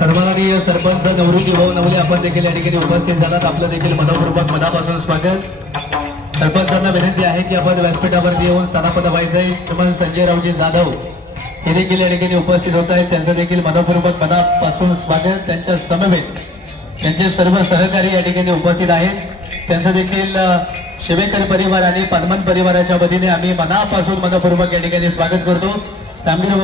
सर्वांनी सरपंच नवरुजी भाऊ नवले आपण देखील या ठिकाणी उपस्थित झालात. आपलं देखील मनपूर्वक मनापासून स्वागत. सरपंचांना विनंती आहे की आपण व्यासपीठावरती येऊन स्थानापन्न व्हायचंय. श्रीमान संजयरावजी जाधव हे देखील या ठिकाणी उपस्थित होत आहेत. त्यांचं देखील मनपूर्वक मनापासून स्वागत. त्यांच्या समवेत त्यांचे सर्व सहकारी या ठिकाणी उपस्थित आहेत. त्यांचं देखील शिवेकर परिवार आणि पद्मन परिवाराच्या वतीने आम्ही मनापासून मनपूर्वक या ठिकाणी स्वागत करतो.